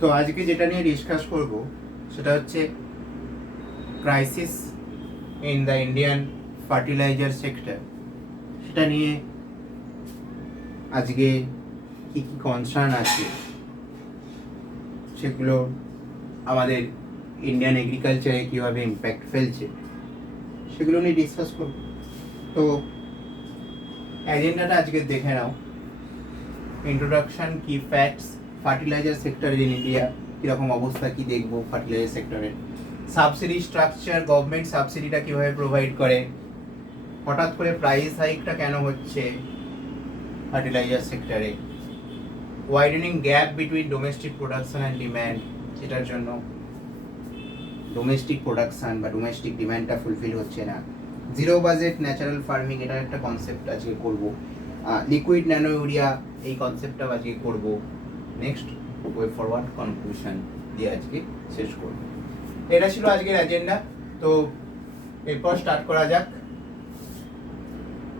তো আজকে যেটা নিয়ে ডিসকাস করব সেটা হচ্ছে crisis in the Indian fertiliser sector. সেটা নিয়ে আজকে কি কি কনসার্ন আছে সেগুলো আমাদের ইন্ডিয়ান এগ্রিকালচারে কীভাবে ইম্প্যাক্ট ফেলছে সেগুলো নিয়ে ডিসকাস করব। তো এজেন্ডাটা আজকে দেখে নাও। ইন্ট্রোডাকশন, কি facts, fertiliser sector in India কীরকম অবস্থা, কি দেখবো ফার্টিলাইজার সেক্টরের, সাবসিডি স্ট্রাকচার, গভর্নমেন্ট সাবসিডিটা কীভাবে প্রোভাইড করে, হঠাৎ করে প্রাইস হাইকটা কেন হচ্ছে ফার্টিলাইজার সেক্টরে, widening gap between domestic production and demand, যেটার জন্য ডোমেস্টিক প্রোডাকশন বা ডোমেস্টিক ডিম্যান্ডটা ফুলফিল হচ্ছে না, জিরো বাজেট ন্যাচারাল ফার্মিং, এটার একটা কনসেপ্ট আজকে করবো, লিকুইড ন্যানো ইউরিয়া এই কনসেপ্টটা আজকে করব। নেক্সট ওয়ে ফরওয়ার্ড কনক্লুশন দিয়ে আজকে শেষ করব। এটা ছিল আজকের এজেন্ডা। তো এরপর স্টার্ট করা যাক।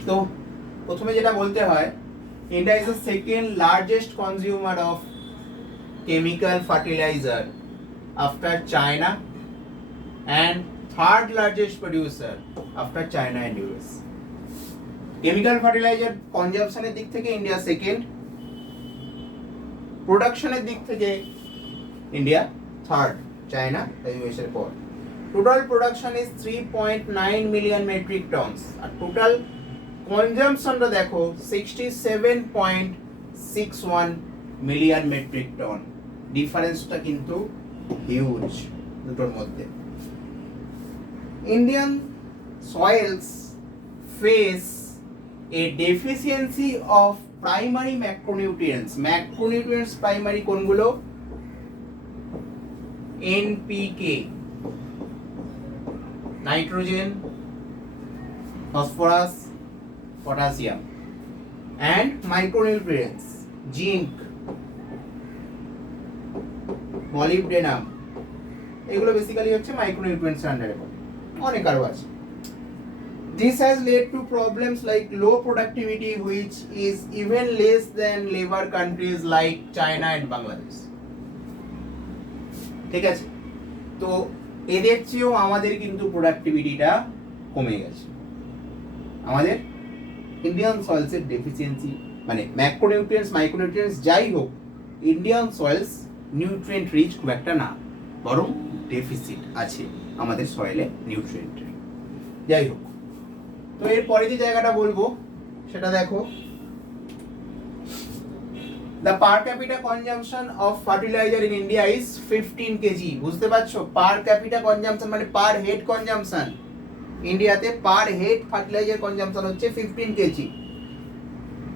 তো প্রথমে যেটা বলতে হয়, India is the second largest consumer of chemical fertilizer after China and third largest producer after China and US. Chemical fertilizer কনজাম্পশনের দিক থেকে ইন্ডিয়া সেকেন্ড, প্রোডাকশনের দিক থেকে ইন্ডিয়া থার্ড, চায়না ইউএস এর পর। Total production is 3.9 million metric tons, আর total কনজাম্পশনটা দেখো 67.61 মিলিয়ন মেট্রিক টন। ডিফারেন্সটা কিন্তু হিউজ দুটোর মধ্যে। Indian soil's face a deficiency of primary macronutrients. Macronutrients primary কোনগুলো? NPK, nitrogen, phosphorus, potassium, and micronutrients, zinc, molybdenum, এগুলো বেসিক্যালি হচ্ছে মাইক্রোনিউট্রিয়েন্টস আন্ডারে পড়ে, অনেক আরো আছে। This has led to problems like low productivity, which is even less than labor countries like China and Bangladesh. ঠিক আছে, তো এদের চেয়েও আমাদের কিন্তু প্রোডাক্টিভিটিটা কমে গেছে। আমাদের ইন্ডিয়ান সয়েলসের ডেফিসিয়েন্সি, মানে ম্যাক্রোনিউট্রিয়েন্টস মাইক্রোনিউট্রিয়েন্টস যাই হোক, ইন্ডিয়ান সয়েলস নিউট্রিয়েন্ট রিচ খুব একটা না, বরং ডেফিসিট আছে আমাদের সয়েলে নিউট্রিয়েন্টের। যাই হোক, তো এরপরে যে জায়গাটা বলবো সেটা দেখো, the per capital consumption of fertiliser in India is 15 KG. বুঝতে পারছো, পার ক্যাপিটা কনজাম্পশন মানে পার হেড কনজাম্পশন। ইন্ডিয়াতে পার হেড ফার্টিলাইজার কনজাম্পশন হচ্ছে 15 KG,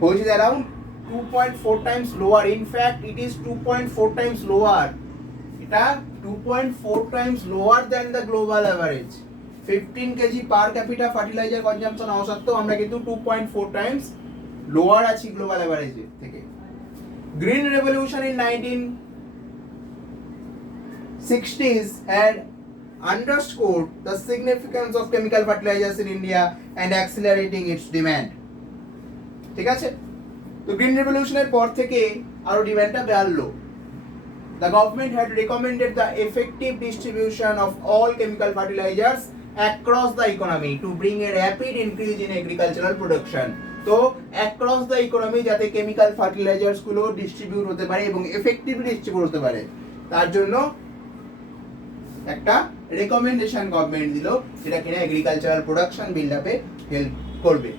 which is around 2.4 times lower. In fact, it is 2.4 times lower. এটা 2.4 times lower than the global average. 15 KG per capital fertiliser consumption হওয়া সত্ত্বেও আমরা কিন্তু 2.4 Times lower আছি global অ্যাভারেজের থেকে। Green revolution in 1960s had underscored the significance of chemical fertilizers in India and accelerating its demand. ঠিক আছে, তো green রেভলিউশনের পর থেকে আরো ডিমান্ডটা বাড়লো। The government had recommended the effective distribution of all chemical fertilizers across the economy to bring a rapid increase in agricultural production. তো across the economy যাতে chemical fertilisers গুলো ডিস্ট্রিবিউট হতে পারে এবং এফেক্টিভলি ডিস্ট্রিবিউট হতে পারে, তার জন্য একটা রেকমেন্ডেশন গভর্নমেন্ট দিল, যেটা কিনা এগ্রিকালচারাল প্রোডাকশন বিল্ড আপে হেল্প করবে।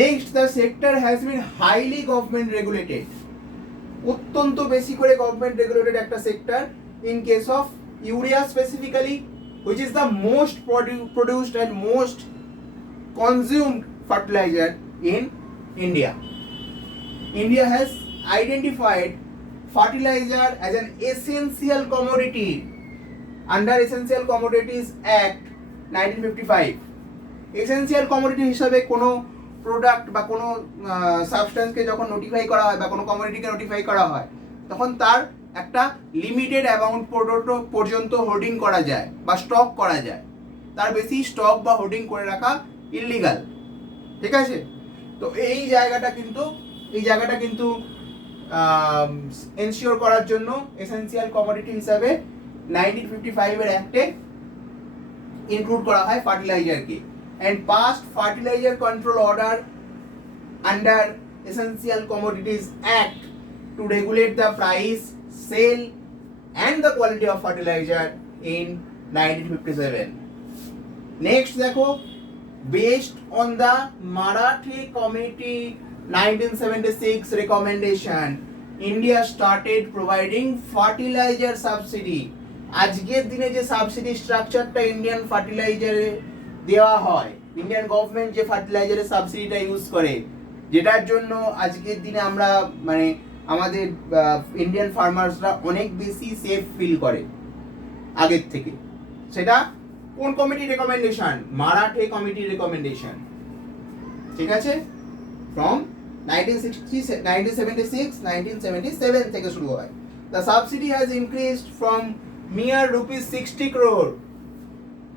Next, the sector has been highly government regulated. অত্যন্ত বেশি করে গভর্নমেন্ট রেগুলেটেড একটা sector. In case of urea specifically, which is the most produced and most consumed fertilizer in India. India has identified fertilizer as an essential commodity under Essential Commodities Act 1955. Essential commodity হিসাবে কোনো product বা কোনো সাবস্টেন্সকে যখন notify করা হয় বা কোনো কমোডিটিকে notify করা হয়, তখন তার একটা লিমিটেড অ্যামাউন্ট পর্যন্ত হোর্ডিং করা যায় বা স্টক করা যায়। তার বেশি স্টক বা হোর্ডিং করে রাখা ইললিগাল। ঠিক আছে, তো এই জায়গাটা কিন্তু এনশিওর করার জন্য এসেনশিয়াল কমোডিটি হিসাবে 1955 এর অ্যাক্টে ইনক্লুড করা হয় ফার্টিলাইজারকে and passed fertilizer control order under Essential Commodities Act to regulate the price, sale and the quality of fertilizer in 1957. Next দেখো, based on the Marathi Committee 1976 recommendation, India started providing fertilizer subsidy. আজকের দিনে যে subsidy স্ট্রাকচারটা Indian ফার্টিলাইজারে দেওয়া হয়, Indian government যে ফার্টিলাইজারের সাবসিডিটা ইউজ করে, যেটার জন্য আজকের দিনে আমরা মানে আমাদের ইন্ডিয়ান ফার্মার্সরা অনেক বেশি সেফ ফিল করে আগের থেকে, সেটা কোন কমিটির রেকমেন্ডেশন? মারাঠে কমিটির রেকমেন্ডেশন, ঠিক আছে, ফ্রম 1977 থেকে শুরু হয়। The subsidy has increased from mere rupees 60 crore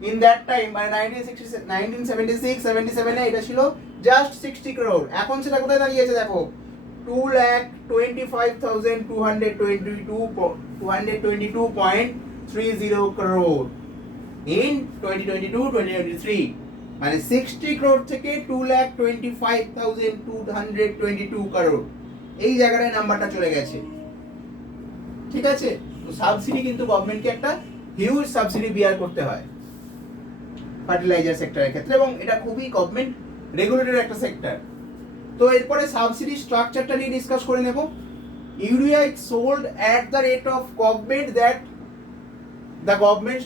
in that time by 1976-77 এ এটা ছিল just 60 crore। এখন সেটা কোথায় দাঁড়িয়েছে দেখো, 222.30 crore in 2022-2023, মানে 60 crore থেকে 225,222 crore, এই জায়গাটায় নাম্বারটা চলে গেছে, ঠিক আছে। তো সাবসিডি কিন্তু গভর্নমেন্টকে একটা হিউজ সাবসিডি বিয়ার করতে হয় ফার্টিলাইজার সেক্টরের ক্ষেত্রে, এবং এটা খুবই গভর্নমেন্ট রেগুলেটেড একটা সেক্টর। তো এরপরে সাবসিডি স্ট্রাকচারটা নিয়ে ডিসকাস করে নেব। Urea is sold at the rate of government that the government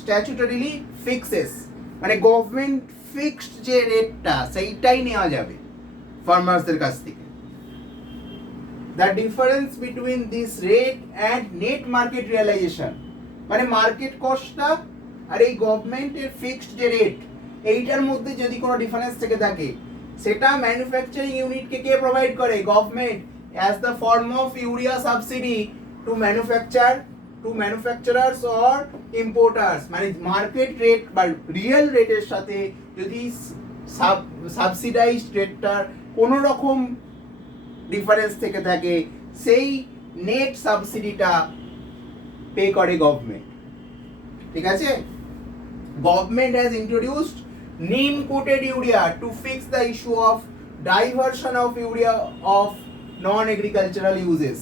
statutorily fixes, মানে গভর্নমেন্ট ফিক্সড যে রেটটা সেইটাই নেওয়া যাবে ফার্মার্সদের কাছ থেকে। The difference between this rate and net market realization, মানে মার্কেট কস্টটা আর এই গভর্নমেন্টের ফিক্সড যে রেট, এইটার মধ্যে যদি কোনো ডিফারেন্স থেকে থাকে, সেটা ম্যানুফ্যাকচারিং ইউনিটকে কে প্রোভাইড করে? Government, as the form of urea subsidy to manufacturers or importers. মানে মার্কেট রেট বা রিয়েল রেটের সাথে যদি সাবসিডাইজড রেটটার কোনো রকম ডিফারেন্স থেকে থাকে, সেই নেট সাবসিডিটা পে করে গভর্নমেন্ট, ঠিক আছে। Government has introduced neem coated urea to fix the issue of diversion of urea of non agricultural uses,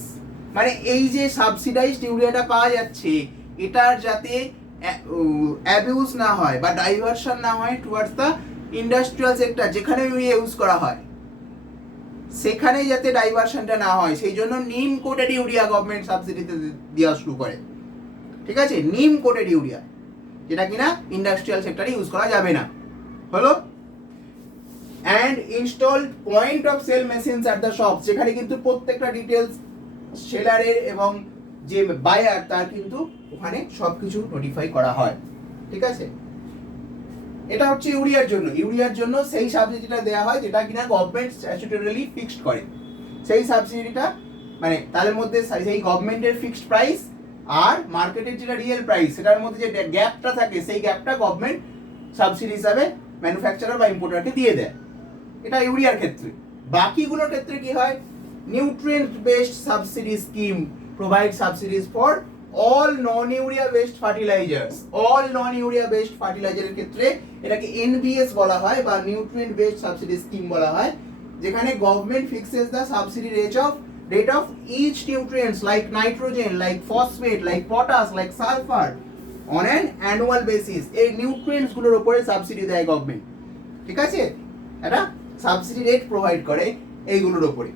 মানে এই যে সাবসিডাইজড ইউরিয়াটা পাওয়া যাচ্ছে, এটার যাতে অ্যাবিউজ না হয় বা ডাইভারশন না হয় টুয়ার্ডস দ্য ইন্ডাস্ট্রিয়াল সেক্টর, যেখানে ইউরিয়া ইউজ করা হয় সেখানে যাতে ডাইভারশনটা না হয়, সেই জন্য নিম কোটেড ইউরিয়া গভর্নমেন্ট সাবসিডিতে দেওয়া শুরু করে, ঠিক আছে। নিম কোটেড ইউরিয়া, যেটা কিনা ইন্ডাস্ট্রিয়াল সেক্টরে ইউজ করা যাবে না, হলো। And install point of sale machines at the shop, যেখানে কিন্তু প্রত্যেকটা ডিটেলস সেলারের এবং যে বায়ার তার কিন্তু ওখানে সবকিছু নোটিফাই করা হয়, ঠিক আছে। এটা হচ্ছে ইউরিয়ার জন্য সেই সাবসিডিটা দেওয়া হয় যেটা কিনা গভর্নমেন্ট স্ট্যাচুটরিলি ফিক্সড করে, সেই সাবসিডিটা মানে তাদের মধ্যে সেই গভর্নমেন্টের ফিক্সড প্রাইস আর মার্কেটের যেটা রিয়েল প্রাইস, সেটার মধ্যে যে গ্যাপটা থাকে, সেই গ্যাপটা গভর্নমেন্ট সাবসিডি হিসাবে ম্যানুফ্যাকচারার বা ইম্পোর্টারকে দিয়ে দেয়, এটা ইউরিয়ার ক্ষেত্রে। বাকিগুলোর ক্ষেত্রে কি হয়, nutrient based subsidy scheme provide subsidies for all non urea based fertilisers. All non urea based ফার্টিলাইজারের ক্ষেত্রে এটাকে এনবিএস বলা হয় বা নিউট্রিয়েন্ট বেসড সাবসিডি স্কিম বলা হয়, যেখানে government fixes the subsidy rate of each nutrients like nitrogen, like phosphate, like potash, like sulfur on an annual basis। এই নিউট্রিয়েন্টস গুলোর উপরে সাবসিডি দেয় গভর্নমেন্ট, ঠিক আছে। এটা সাবসিডি রেট প্রোভাইড করে এইগুলোর উপরে,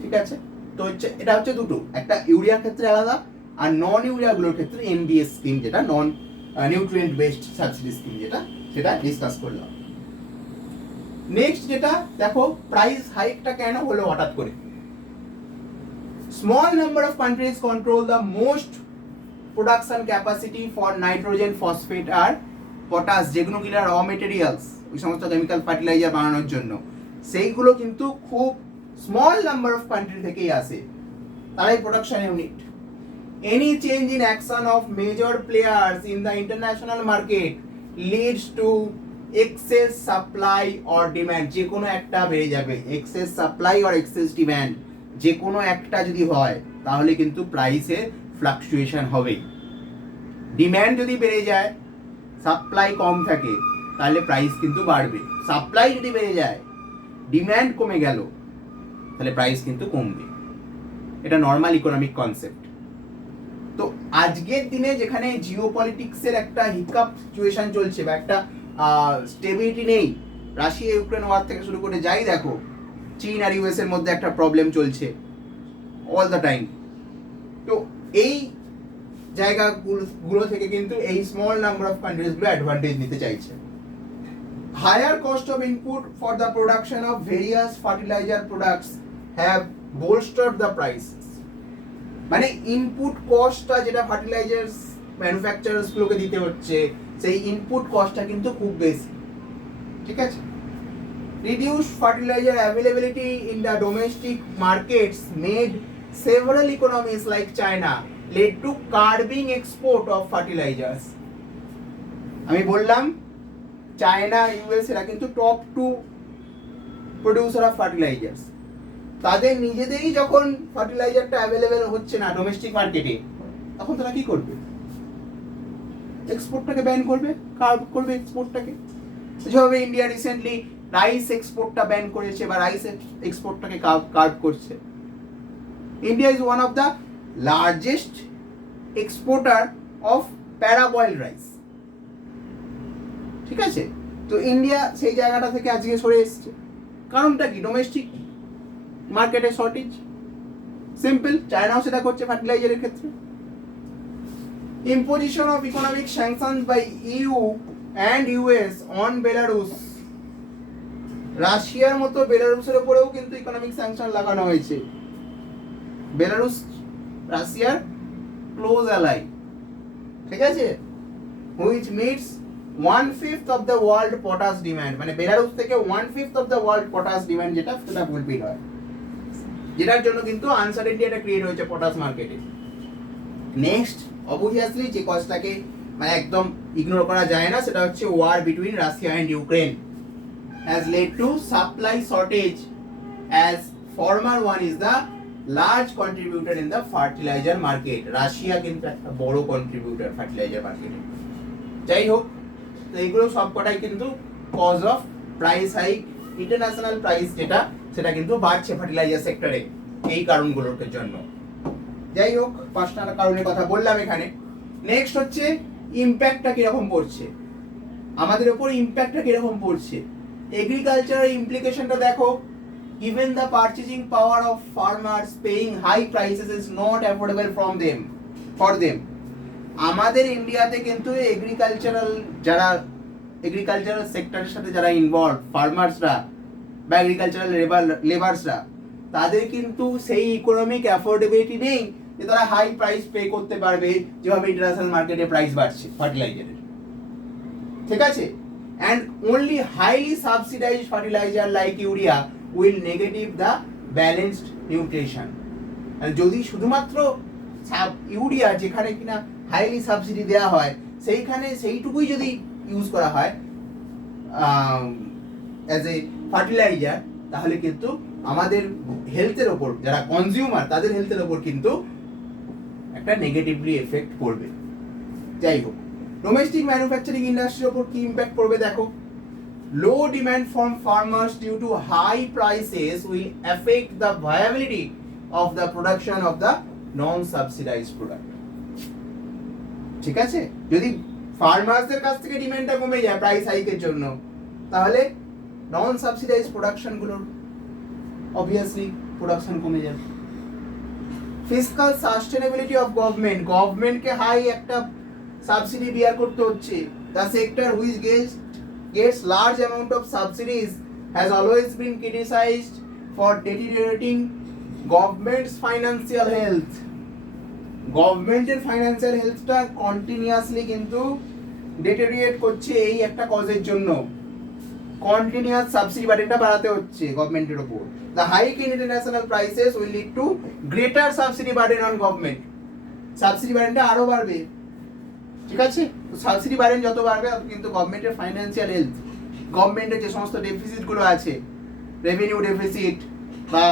ঠিক আছে। তো এটা হচ্ছে দুটো, একটা ইউরিয়ার ক্ষেত্রে আলাদা আর নন ইউরিয়া গুলোর ক্ষেত্রে এনবিএস স্কিম, যেটা non nutrient based subsidy scheme, সেটা ডিসকাস করলাম। নেক্সট যেটা দেখো, প্রাইস হাইকটা কেন হলো হঠাৎ করে? Small number of countries control the most production capacity for nitrogen, phosphate আর পটাশ, যেগুলো কিনা র মেটেরিয়ালস ওই সমস্ত কেমিক্যাল ফার্টিলাইজার বানানোর জন্য, সেইগুলো কিন্তু খুব স্মল নাম্বার অফ কান্ট্রি থেকেই আসে, তারাই production unit. Any change in action of major players in the international market leads to excess supply or demand, যে কোনো একটা বেড়ে যাবে। Excess supply or excess demand যে কোনো একটা যদি হয় তাহলে কিন্তু প্রাইসে ফ্লাকচুয়েশন হবে। ডিম্যান্ড যদি বেড়ে যায়, সাপ্লাই কম থাকে, তাহলে প্রাইস কিন্তু বাড়বে। সাপ্লাই যদি বেড়ে যায়, ডিম্যান্ড কমে গেল, তাহলে প্রাইস কিন্তু কমবে। এটা নর্মাল ইকোনমিক কনসেপ্ট। তো আজকের দিনে যেখানে জিওপলিটিক্সের একটা হিকাপ সিচুয়েশন চলছে বা একটা স্টেবিলিটি নেই, রাশিয়া ইউক্রেন ওয়ার থেকে শুরু করে যাই দেখো, চীন আর ইউএস এর মধ্যে একটা প্রবলেম চলছে অল দ্য টাইম। তো এই জায়গাগুলো থেকে কিন্তু এই স্মল নাম্বার অফ কান্ট্রিজগুলো অ্যাডভান্টেজ নিতে চাইছে। Higher cost of input for the production of various fertiliser products have bolstered the prices. মানে ইনপুট কস্টটা যেটা ফার্টিলাইজার্স ম্যানুফ্যাকচারার্স গুলোকে দিতে হচ্ছে, সেই ইনপুট কস্টটা কিন্তু খুব বেশি। ঠিক আছে? Reduced fertiliser availability in the domestic markets made several economies like China led to curbing export of fertilizers. আমি বললাম চায়না ইউএস এরা কিন্তু টপ 2 প্রোডিউসার অফ ফার্টিলাইজার্স। তাদের নিজেদেরই যখন ফার্টিলাইজারটা অ্যাভেলেবেল হচ্ছে না ডোমেস্টিক মার্কেটে, তখন তারা কি করবে? এক্সপোর্টটাকে ব্যান করবে, কার্ব করবে এক্সপোর্টটাকে। যেভাবে ইন্ডিয়া রিসেন্টলি রাইস এক্সপোর্টটা ব্যান করেছে বা রাইস এক্সপোর্টটাকে কার্ব করছে। India is one of the largest exporter of parboiled rice. ঠিক আছে? তো ইন্ডিয়া সেই জায়গাটা থেকে আজকে সরে এসছে। কারণটা কি? ডোমেস্টিক মার্কেটে শর্টেজ। সিম্পল, চায়নাও সেটা করছে ফার্টিলাইজারের ক্ষেত্রে। Imposition of economic sanctions by EU and US on Belarus. রাশিয়ার মতো বেলারুসের উপরেও কিন্তু ইকোনমিক স্যাংশন লাগানো হয়েছে। বেলারুস রাশিয়ার ক্লোজ অ্যালাই। ঠিক আছে? Which meets 1/5 of the world potash demand. মানে বেলারুস থেকে 1/5 of the world potash demand যেটা সেটা ফুলফিল হয়, যেটার জন্য কিন্তু আনসার্টেনটি একটা ক্রিয়েট হয়েছে পটাশ মার্কেটে। নেক্সট অবভিয়াসলি যে কজটাকে মানে একদম ইগনোর করা যায় না, সেটা হচ্ছে war between Russia and Ukraine has led to supply shortage, as former one is the large contributor in the fertilizer market. Russia কিন্তু একটা বড় কন্ট্রিবিউটর ফার্টিলাইজার মার্কেটে। যাই হোক, তো এইগুলো সবকটাই কিন্তু cause of price hike, international price যেটা সেটা কিন্তু বাড়ছে ফার্টিলাইজার সেক্টরে এই কারণগুলোর জন্য। যাই হোক, 5টা কারণের কথা বললাম এখানে। নেক্সট হচ্ছে ইম্প্যাক্টটা কিরকম পড়ছে আমাদের উপর, ইম্প্যাক্টটা কিরকম পড়ছে। এগ্রিকালচারাল ইমপ্লিকেশনটা দেখো। Even the purchasing power of farmers paying high prices is not affordable for them. আমাদের ইন্ডিয়াতে কিন্তু এগ্রিকালচারাল সেক্টরের সাথে যারা ইনভলভ, ফার্মার্সরা বা এগ্রিকালচারাল লেবার্সরা, তাদের কিন্তু সেই ইকোনমিক অ্যাফোর্ডেবিলিটি নেই যে তারা হাই প্রাইস পে করতে পারবে যেভাবে ইন্টারন্যাশনাল মার্কেটে প্রাইস বাড়ছে ফার্টিলাইজারের। ঠিক আছে? And only highly subsidized fertilizer like urea will negative the balanced nutrition. আর যদি শুধুমাত্র ইউরিয়া যেখানে কিনা হাইলি সাবসিডি দেওয়া হয় সেইখানে সেইটুকুই যদি ইউজ করা হয় অ্যাজ এ ফার্টিলাইজার, তাহলে কিন্তু আমাদের হেলথের ওপর, যারা কনজিউমার তাদের হেলথের ওপর কিন্তু একটা নেগেটিভলি এফেক্ট পড়বে। যাই হোক, ডোমেস্টিক ম্যানুফ্যাকচারিং ইন্ডাস্ট্রির ওপর কি ইম্প্যাক্ট পড়বে দেখো। Low demand from farmers due to high prices will effect the viability of the production of the non subsidized product. ঠিক আছে? যদি ফার্মার্সদের কাছ থেকে ডিমান্ডটা কমে যায় প্রাইস হাইকের জন্য, তাহলে নন সাবসিডাইজড প্রোডাকশনগুলোর অবভিয়াসলি প্রোডাকশন কমে যাবে। ফিসকাল সাস্টেনেবিলিটি অফ গভর্নমেন্টকে হাই একটা সাবসিডি বিয়ার করতে হচ্ছে। The sector which gets large amount of subsidies has always been criticized for deteriorating government's financial health. গভর্নমেন্টের ফাইন্যান্সিয়াল হেলথটা কন্টিনিউয়াসলি কিন্তু ডেটেরিয়েট করছে এই একটা কজের জন্য। কন্টিনিউয়াস সাবসিডি বার্ডেনটা বাড়াতে হচ্ছে গভর্নমেন্টের উপর। The hike in international prices will lead to greater subsidy burden on government. Subsidy বার্ডেনটা আরো বাড়বে। ঠিক আছে? সাবসিডি বাড়েন যত বাড়বে তত কিন্তু গভর্নমেন্টের ফাইন্যান্সিয়াল হেলথ গভর্নমেন্টের যে সমস্ত ডেফিসিটগুলো আছে, রেভিনিউ ডেফিসিট বা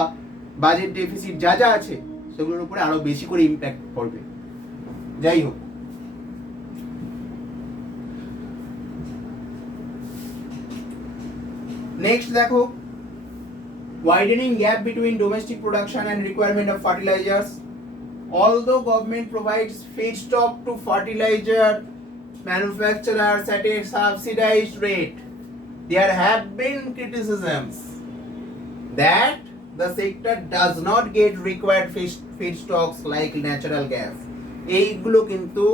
বাজেট ডেফিসিট যা যা আছে সেগুলোর উপরে আরো বেশি করে ইম্প্যাক্ট পড়বে। যাই হোক, নেক্সট দেখো, widening gap between domestic production and requirement of fertilizers. Although government provides feedstock to fertilizer manufacturers at a subsidized rate, there have been criticisms that the sector does not get required feedstocks like natural gas. এইগুলো কিন্তু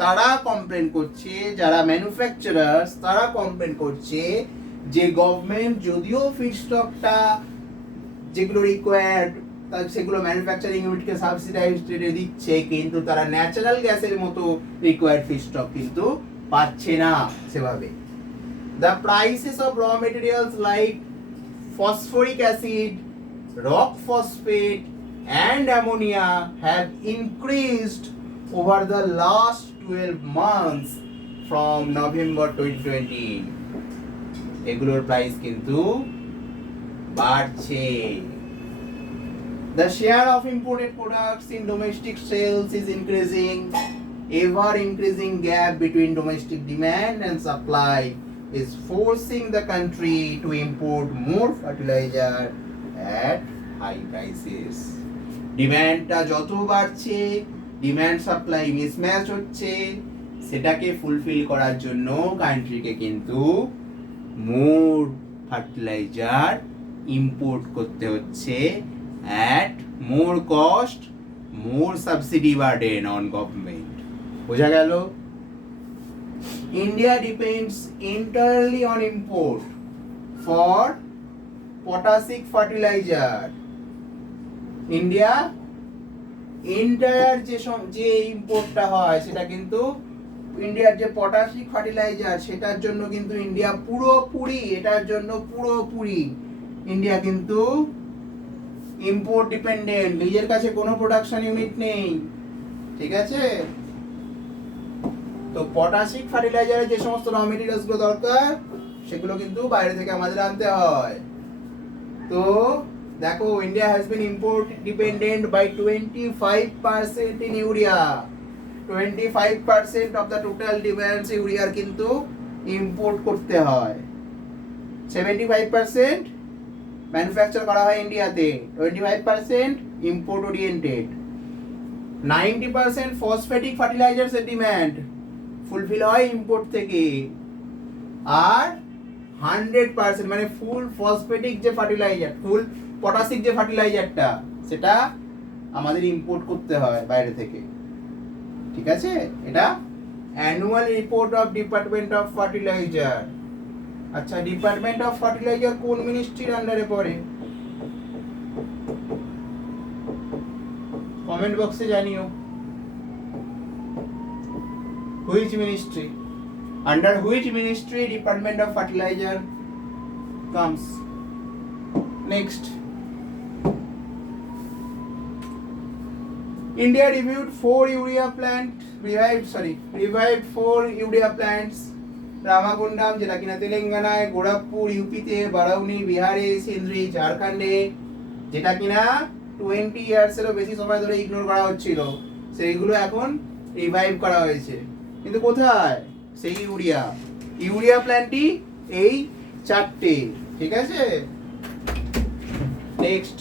তারা complain করছে, যারা manufacturers তারা complain করছে যে government যদিও ফিডস্টকটা যেগুলো রিকোয়ার্ড সেগুলো ম্যানুফ্যাকচারিং ইউনিটকে সাবসিডাইজড রেটে দিচ্ছে, কিন্তু তারা ন্যাচারাল গ্যাসের মতো রিকোয়ার্ড ফিডস্টক কিন্তু পাচ্ছে না সেভাবে। The prices of raw materials like phosphoric acid, rock phosphate and ammonia have increased over the last 12 months from November 2020। এগুলোর প্রাইস কিন্তু বাড়ছে। The share of imported products in domestic sales is increasing. Ever increasing gap between domestic demand and supply is forcing the country to import more fertilizer at high prices. ডিম্যান্ডটা যত বাড়ছে, demand supply mismatch হচ্ছে, সেটাকে fulfil করার জন্য কান্ট্রিকে কিন্তু মোর fertiliser import করতে হচ্ছে at more cost, more subsidy burden on government. বোঝা গেল? India depends entirely on import for potassic fertilizer. India entire যে ইম্পোর্টটা হয় সেটা কিন্তু ইন্ডিয়ার যে পটাশিক ফার্টিলাইজার সেটার জন্য কিন্তু ইন্ডিয়া পুরোপুরি, এটার জন্য পুরোপুরি ইন্ডিয়া কিন্তু ইম্পোর্ট ডিপেন্ডেন্ট, নিজের কাছে কোনো প্রোডাকশন ইউনিট নেই। ঠিক আছে? তো পটাশিক ফার্টিলাইজারের যে সমস্ত র মেটেরিয়ালস গুলো দরকার সেগুলো কিন্তু বাইরে থেকে আমাদের আনতে হয়। তো দেখো, India has been import dependent by 25% in urea. 25% of the total demands ইউরিয়ার কিন্তু ইম্পোর্ট করতে হয়। 75% ম্যানুফ্যাকচার করা হয় ইন্ডিয়াতে, 25% ইম্পোর্ট ওরিয়েন্টেড। 90% ফসফেটিক ফার্টিলাইজার্স এর ডিমান্ড ফুলফিল হয় ইম্পোর্ট থেকে, আর 100% মানে ফুল ফসফেটিক যে ফার্টিলাইজার, ফুল পটাশিক যে ফার্টিলাইজারটা সেটা আমাদের ইম্পোর্ট করতে হয় বাইরে থেকে। ঠিক আছে? এটা annual report of department of fertiliser. আচ্ছা, ডিপার্টমেন্ট অফ ফার্টিলাইজার কোন মিনিস্ট্রির আন্ডারে পড়ে? কমেন্ট বক্সে জানিও। Which ministry, under which ministry department of fertiliser comes? Next, India revived 4 urea plants. Ramagundam যেটা কিনা তেলেঙ্গানায়, গোরখপুর ইউপিতে, বারাউনি বিহারে, সিন্দ্রি ঝাড়খণ্ডে, যেটা কিনা 20 ইয়ার্সেরও বেশি সময় ধরে ইগনোর করা হচ্ছিল, সেইগুলো এখন রিভাইভ করা হয়েছে। কিন্তু কোথায়? সেই ইউরিয়া প্ল্যান্টটি এই 4টে। ঠিক আছে? নেক্সট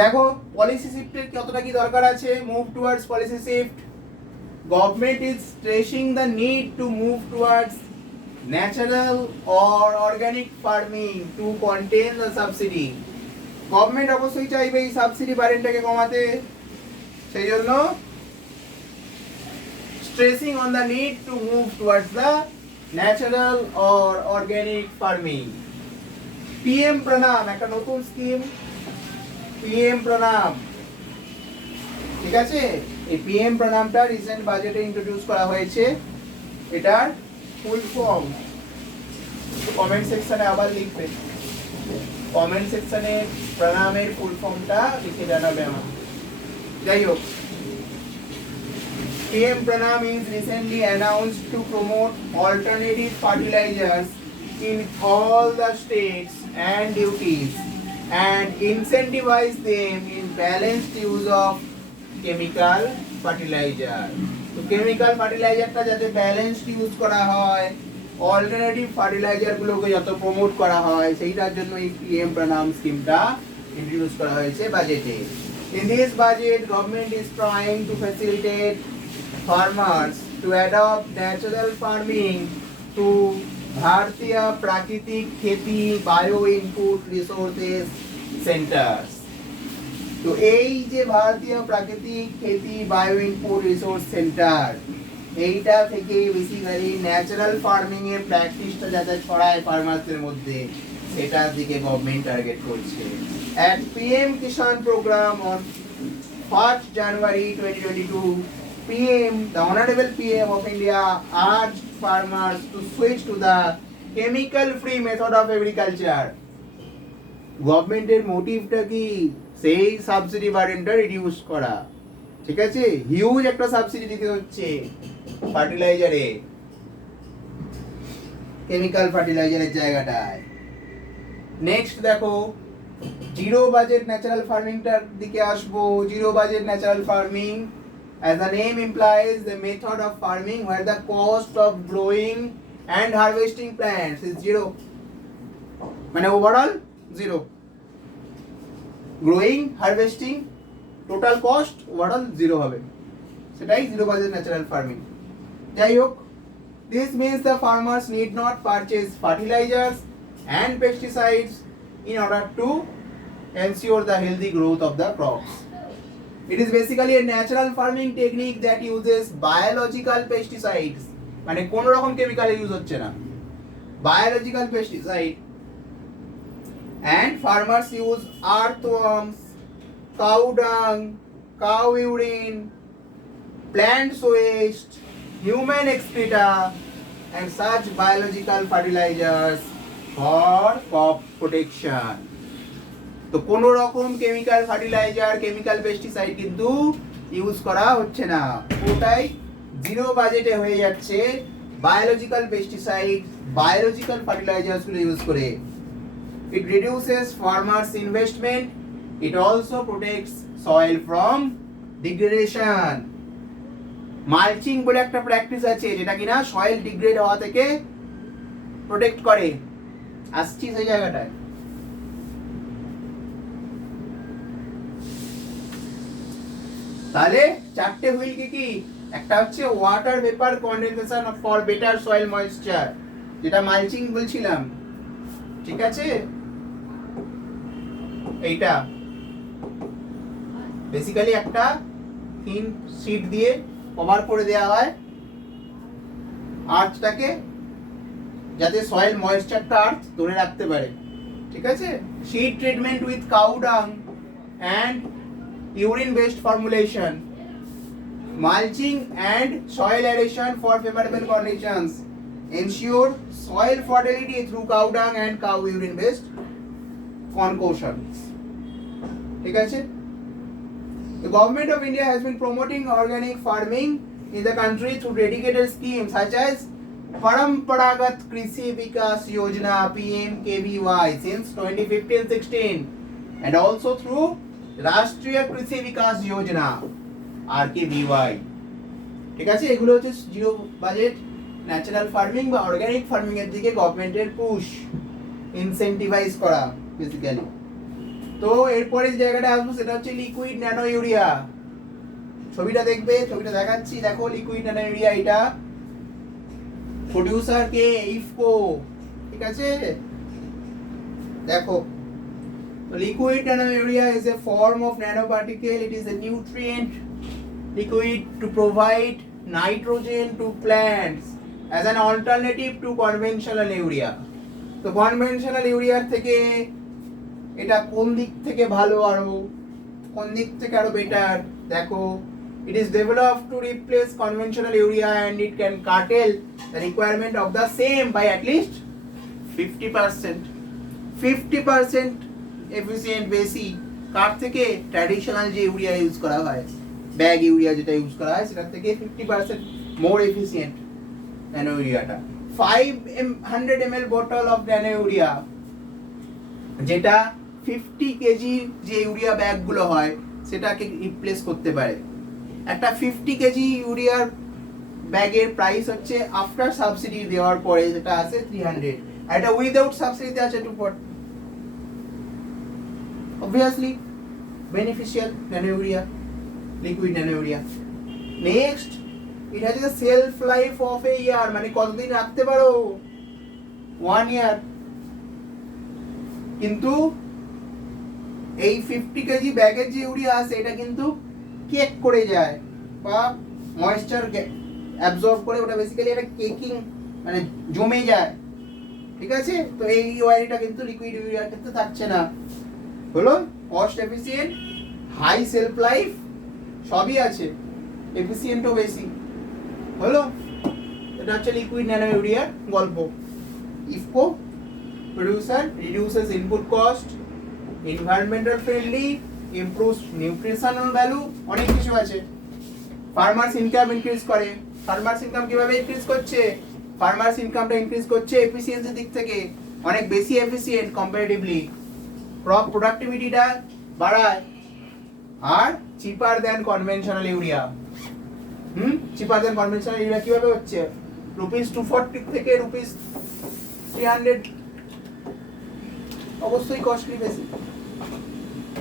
দেখো, পলিসি শিফটের কতটা কি দরকার আছে। Move towards policy shift. Government is stressing the need to move towards natural or organic farming to contain the subsidy. Government অবশ্যই চাইবে এই সাবসিডি বারেনটাকে কমাতে, সেই জন্য tracing on the need to move towards the natural or organic farming. PM প্রণাম একটা নতুন scheme, PM প্রণাম। ঠিক আছে? এই পিএম প্রণামটা রিসেন্ট বাজেটে ইন্ট্রোডিউস করা হয়েছে। এটার ফুল ফর্ম কমেন্ট সেকশনে আবার লিখবে, কমেন্ট সেকশনে প্রণামের ফুল ফর্মটা লিখে জানাবে আমার। যাই হোক, PM Pranam is recently announced to promote alternative fertilizers in all the states and duties and incentivize them in balanced use of chemical fertilizer. তো কেমিক্যাল ফার্টিলাইজারটা যাতে ব্যালেন্সড ইউজ করা হয়, অল্টারনেটিভ ফার্টিলাইজার গুলোকে যত প্রমোট করা হয়, সেইটার জন্য এই পিএম প্রণাম স্কিমটা ইন্ট্রোডিউস করা হয়েছে বাজেটে। In this budget, government is trying to facilitate farmers to adopt natural farming to Bharatiya Prakitik Kheti Bio Input Resources Centers. তো এই যে ভারতীয় প্রাকৃতিক খেতি বায়ো ইনপুট রিসোর্স সেন্টার, এইটা থেকে বেসিক্যালি ন্যাচারাল ফার্মিং এর প্র্যাকটিসটা যাতে ছড়ায় ফার্মারদের মধ্যে, সেটার দিকে গভর্নমেন্ট টার্গেট করছে। At PM Kisan program on 1st January 2022, PM, the Honorable PM of India urged farmers to switch to the chemical-free method of agriculture. গভর্নমেন্টের মোটিভটা কি? সেই সাবসিডি বার্ডেনটা রিডিউস করা, ঠিক আছে? হিউজ একটা সাবসিডি দিতে হচ্ছে ফার্টিলাইজারে, কেমিক্যাল ফার্টিলাইজারের জায়গাটায়। নেক্সট দেখো, জিরো বাজেট ন্যাচারাল ফার্মিংটার দিকে আসবো। Zero budget natural farming, as the name implies, the method of farming where the cost of growing and harvesting plants is zero, মানে overall zero. Growing, harvesting, total cost overall zero হবে, সেটাই zero budget natural farming. যাই হোক, this means the farmers need not purchase fertilizers and pesticides in order to ensure the healthy growth of the crops. It is basically a natural farming technique that uses biological pesticides, মানে কোনো রকম chemical use হচ্ছে না, biological pesticide, and farmers use earthworms, cow dung, cow urine, plant waste, human excreta, and such biological fertilizers for crop protection. তো কোনো রকম chemical fertiliser, chemical pesticide কিন্তু use করা হচ্ছে না, ওটাই জিরো বাজেটে হয়ে যাচ্ছে বায়োলজিক্যাল পেস্টিসাইড, বায়োলজিক্যাল ফার্টিলাইজার্স গুলো ইউজ করে। It reduces farmers' investment. It also protects soil from degradation. Mulching বলে একটা প্র্যাকটিস আছে যেটা কিনা সয়েল ডিগ্রেড হওয়া থেকে প্রোটেক্ট করে। আসছি সেই জায়গাটায়। তাহলে চারটে হুইল কি কি? একটা হচ্ছে water vapour condensation for better soil moisture, যেটা মালচিং বলছিলাম, ঠিক আছে? এইটা বেসিক্যালি একটা থিন শীট দিয়ে কভার করে দেওয়া হয় আর্থটাকে, যাতে সয়েল ময়েশ্চারটা আর্থ ধরে রাখতে পারে, ঠিক আছে? শীট ট্রিটমেন্ট উইথ কাউ ডাং and urine based formulation, mulching and soil aeration for favorable conditions, ensure soil fertility through cow dung and cow urine based concoctions, ঠিক আছে? The government of India has been promoting organic farming in the country through dedicated schemes such as Paramparagat Krishi Vikas Yojana PMKVY since 2015-16 and also through রাষ্ট্রীয় কৃষি Vikas Yojana RKVY, ঠিক আছে? এগুলো হচ্ছে zero budget natural farming বা organic farming এর দিকে গভর্নমেন্টের পুশ, ইনসেন্টিভাইজ করা বেসিক্যালি। তো এরপরে যে জায়গাটা আসবো সেটা হচ্ছে লিকুইড ন্যানো ইউরিয়া। ছবিটা দেখবে, ছবিটা দেখাচ্ছি, দেখো লিকুইড ন্যানো ইউরিয়া, এটা প্রোডিউসার কে? ইফকো, ঠিক আছে? দেখো, liquid nanourea is a form of nanoparticle. It is a nutrient liquid to provide nitrogen to plants as an alternative to conventional urea. তো conventional urea থেকে এটা কোন দিক থেকে ভালো, আরো কোন দিক থেকে আরো বেটার? দেখো, it is developed to replace conventional urea and it can curtail the requirement of the same by at least 50%. 50% efficient বেশি কার থেকে? ট্র্যাডিশনাল যে ইউরিয়া ইউজ করা হয় ব্যাগ ইউরিয়া যেটা ইউজ করা হয় সেটার থেকে 50% মোর এফিসিয়েন্ট ন্যানো ইউরিয়াটা। 500 ml bottle of nano urea, যেটা 50 কেজি যে ইউরিয়া ব্যাগগুলো হয় সেটাকে রিপ্লেস করতে পারে। একটা 50 কেজি ইউরিয়ার ব্যাগের প্রাইস হচ্ছে আফটার সাবসিডি দেওয়ার পরে যেটা আছে 300, আর এটা উইদাউট সাবসিডিতে আছে 240। obviously beneficial nano urea, liquid nano urea. Next, it has a shelf life of a year, মানে কতদিন রাখতে পারো, 1 year। কিন্তু এই 50 কেজি ব্যাগের যে ইউরিয়া আছে এটা কিন্তু কেক করে যায় বা ময়েশ্চার অ্যাবজর্ব করে, ওটা বেসিক্যালি একটা কেকিং মানে জমে যায়, ঠিক আছে? তো এই ওয়ারিটা কিন্তু লিকুইড ইউরিয়ার ক্ষেত্রে থাকছে না। হলো cost efficient, high shelf life, সবই আছে, এফিসিয়েন্টও বেশি। হলো, এটা হচ্ছে লিকুইড ন্যানো ইউরিয়ার গল্প। IFFCO producer, reduces input cost, environmental friendly, improves nutritional value, অনেক কিছু আছে। ফার্মার্স ইনকাম ইনক্রিজ করে। ফার্মার্স ইনকাম কিভাবে ইনক্রিজ করছে? ফার্মার্স ইনকামটা ইনক্রিজ করছে এফিসিয়েন্সির দিক থেকে, অনেক বেশি এফিসিয়েন্ট কম্পারেটিভলি, ক্রপ প্রোডাক্টিভিটিটা বাড়ায়, আর চিপার দেন কনভেনশনাল ইউরিয়া। চিপার দেন কনভেনশনাল ইউরিয়া কিভাবে হচ্ছে? ₹240 থেকে ₹300, অবশ্যই কস্টলি বেশি,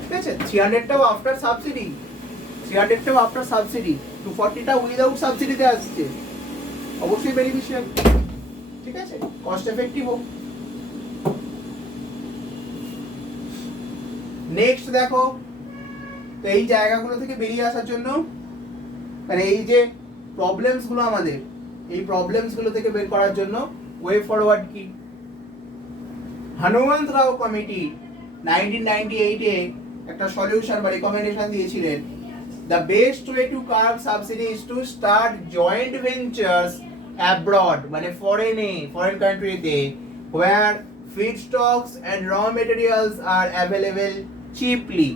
ঠিক আছে? 300টাও আফটার সাবসিডি, 300টাও আফটার সাবসিডি, 240টা উইদাউট সাবসিডিতে আসছে, অবশ্যই বেনিফিশিয়াল, ঠিক আছে? কস্ট এফেক্টিভও। নেক্সট দেখো, তো এই জায়গাগুলো থেকে বেরিয়ে আসার জন্য, মানে এই যে প্রবলেমস গুলো আমাদের, এই প্রবলেমস গুলো থেকে বের করার জন্য ওয়ে ফরওয়ার্ড কি? হনুমন্ত রাও কমিটি 1998-এ একটা সলিউশন বা রিকমেন্ডেশন দিয়েছিলেন। The best way to curb subsidy is to start joint ventures abroad, মানে foreign countryতে, where feedstocks and raw materials are available cheaply,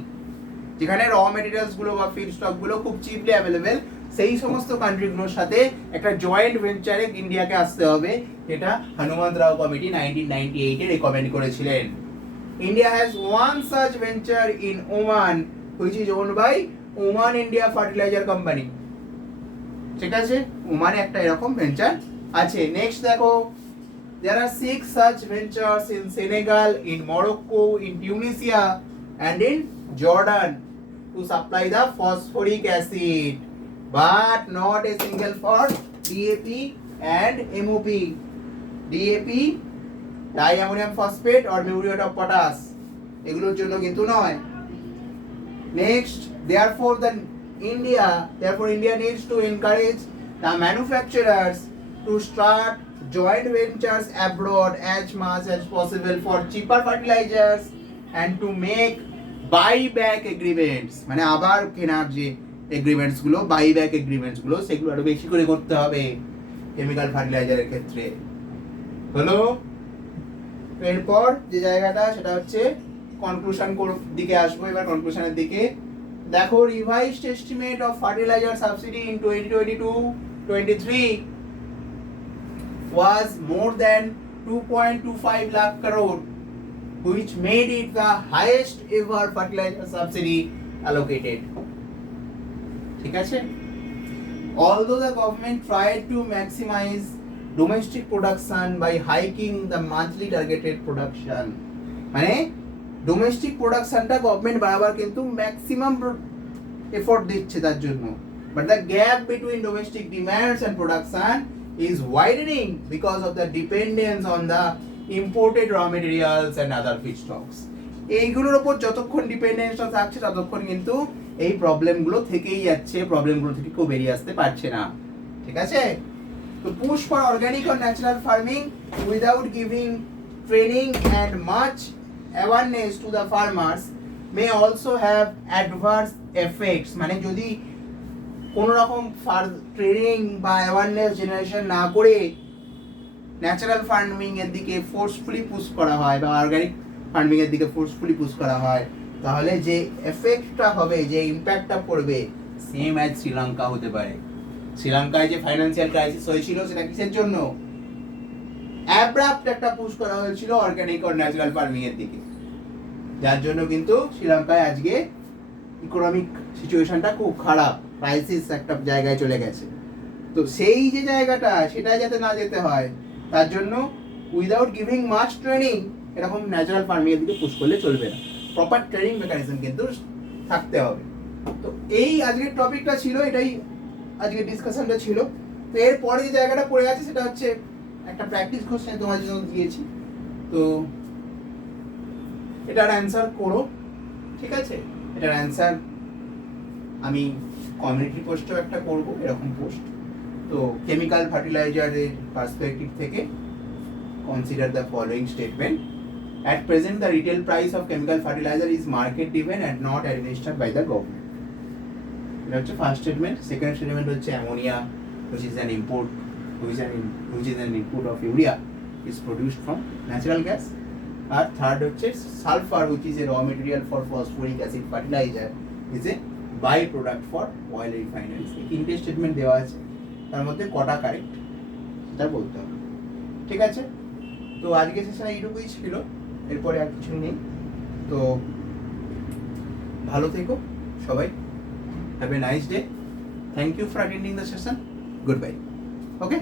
যেখানে র মেটেরিয়ালস গুলো বা ফিডস্টক গুলো খুব চিপলি অ্যাভেলেবেল, সেই সমস্ত কান্ট্রিগুলোর সাথে একটা জয়েন্ট ভেঞ্চারে ইন্ডিয়াকে আসতে হবে, এটা হনুমন্ত রাও কমিটি 1998-এ রেকমেন্ড করেছিলেন। India has one such venture in Oman, which is owned by Oman India fertiliser company, ঠিক আছে? ওমানে একটা এরকম ভেঞ্চার আছে। নেক্সট দেখো, there are 6 such ventures in Senegal, in Morocco, in Tunisia and in Jordan to supply the phosphoric acid, but not a single for DAP and MOP, DAP diammonium phosphate or muriate of potash, এগুলোর জন্য কিন্তু নয়। Next, therefore India needs to encourage the manufacturers to start joint ventures abroad as much as possible for cheaper fertilizers and to make buyback agreements, মানে আবার কেনার যে agreements গুলো, buyback agreements গুলো, সেগুলো আরো বেশি করে করতে হবে কেমিক্যাল ফার্টিলাইজারের ক্ষেত্রে। হলো, এরপর যে জায়গাটা সেটা হচ্ছে কনক্লুশন দিকে আসবো। এবার কনক্লুশনের দিকে দেখো, revised estimate of fertiliser subsidy in 2022-23 was more than 2.25 lakh crore, which made it the highest ever fertilizer subsidy allocated, ঠিক আছে? Although the government tried to maximize domestic production by hiking the monthly targeted production, মানে domestic প্রোডাকশনটা government বারবার কিন্তু maximum effort দিচ্ছে তার জন্য, but the gap between domestic demands and production is widening because of the dependence on the imported raw materials and other feedstocks. এইগুলোর উপর যতক্ষণ ডিপেন্ডেন্সটা থাকছে ততক্ষণ কিন্তু এই প্রবলেমগুলো থেকেই যাচ্ছে, প্রবলেমগুলো থেকে কেউ বেরিয়ে আসতে পারছে না, ঠিক আছে? তো push for organic or natural farming without giving training and much awareness to the farmers may also have adverse effects, মানে যদি কোন রকম ট্রেনিং বা অ্যাওয়ারনেস জেনারেশন না করে ন্যাচারাল ফার্মিং এর দিকে ফোর্সফুলি পুশ করা হয় বা অর্গানিক ফার্মিং এর দিকে ফোর্সফুলি পুশ করা হয়, তাহলে যে এফেক্টটা হবে, যে ইম্প্যাক্টটা পড়বে সেম অ্যাজ শ্রীলঙ্কা হতে পারে। শ্রীলঙ্কায় যে ফাইন্যান্সিয়াল ক্রাইসিস হয়েছিল সেটা কিসের জন্য? অ্যাব্রাপ্ট একটা পুশ করা হয়েছিল অর্গানিক আর ন্যাচারাল ফার্মিং এর দিকে, যার জন্য কিন্তু শ্রীলঙ্কায় আজকে ইকোনমিক সিচুয়েশনটা খুব খারাপ, ক্রাইসিস একটা জায়গায় চলে গেছে। তো সেই যে জায়গাটা সেটাই যাতে না যেতে হয় তার জন্য উইদাউট গিভিং মাচ ট্রেনিং এরকম ন্যাচারাল ফার্মিং এর দিকে পুশ করলে চলবে না, প্রপার ট্রেনিং মেকানিজম কিন্তু থাকতে হবে। তো এই আজকের টপিকটা ছিল, এটাই আজকের ডিসকাশনটা ছিল। তো এরপরে যে জায়গাটা পড়ে আছে সেটা হচ্ছে একটা প্র্যাকটিস কোশ্চেন তোমার জন্য দিয়েছি, তো এটার অ্যান্সার করো, ঠিক আছে? এটার অ্যান্সার আমি কমিউনিটি পোস্টেও একটা করব, এরকম পোস্ট। তো কেমিক্যাল ফার্টিলাইজারের পার্সপেক্টিভ থেকে consider the following statement. At present, the retail price of chemical fertilizer is market driven and not administered by the government. এটা হচ্ছে ফার্স্ট স্টেটমেন্ট। সেকেন্ড স্টেটমেন্ট হচ্ছে ammonia which is an import which is an input of urea is produced from natural gas. আর third হচ্ছে sulphur which is a raw material for phosphoric acid fertilizer is a by product for oil refineries. এই তিনটে statement দেওয়া আছে, তার মধ্যে কটা correct সেটা বলতে হবে, ঠিক আছে? তো আজকে সেশন এইটুকুই ছিল, এরপরে আর কিছু নেই। তো ভালো থেকো সবাই, have a nice day, thank you for attending the session, good bye, okay.